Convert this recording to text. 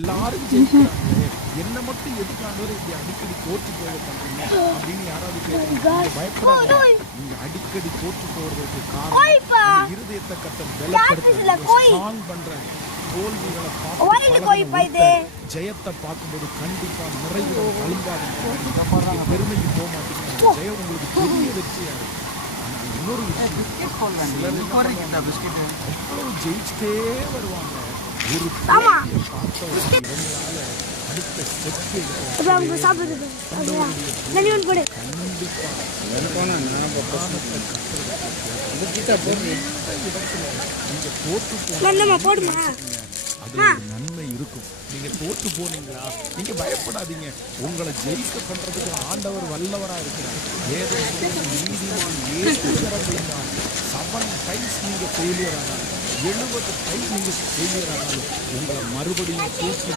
எல்லாரும் ஜெயிக்கிறாங்களே, என்ன மட்டும் எதுக்கு ஆண்டவரே இப்படி அடிக்கடி தோற்று போக பண்றீங்க அப்படின்னு யாராவது கேட்கறாங்க. பயப்படாதீங்க. நீங்க அடிக்கடி தோற்று போறதுக்கு காரணம் இருதயத்தை கர்த்தர் பலப்படுத்துறாரு, ஸ்ட்ராங் பண்றாரு. தோல்விகளை பார்த்து ஜெயத்தை பார்க்கும்போது கண்டிப்பா நிறைவு அழும்பாதீங்க, பெருமைக்கு போக மாட்டீங்க. ஜெயம் உங்களுக்கு பெரிய வெற்றியா இருக்கு. இன்னொரு அவ்வளவு ஜெயிச்சுட்டே வருவாங்க. ஒரு அடுத்த ஸ்டெப் நன்மை இருக்கும். நீங்க தோற்று போனீங்களா, நீங்க பயப்படாதீங்க. உங்களை ஜெயிக்க பண்றதுக்கு ஆண்டவர் வல்லவரா இருக்கிறார். ஏதோ நீதிமான் 7 டைம்ஸ் நீங்க ஃபெயிலியர் ஆனாலும் 70 டைம்ஸ் நீங்க ஃபெயிலியர் ஆனாலும் உங்களை மறுபடியும் தூக்கி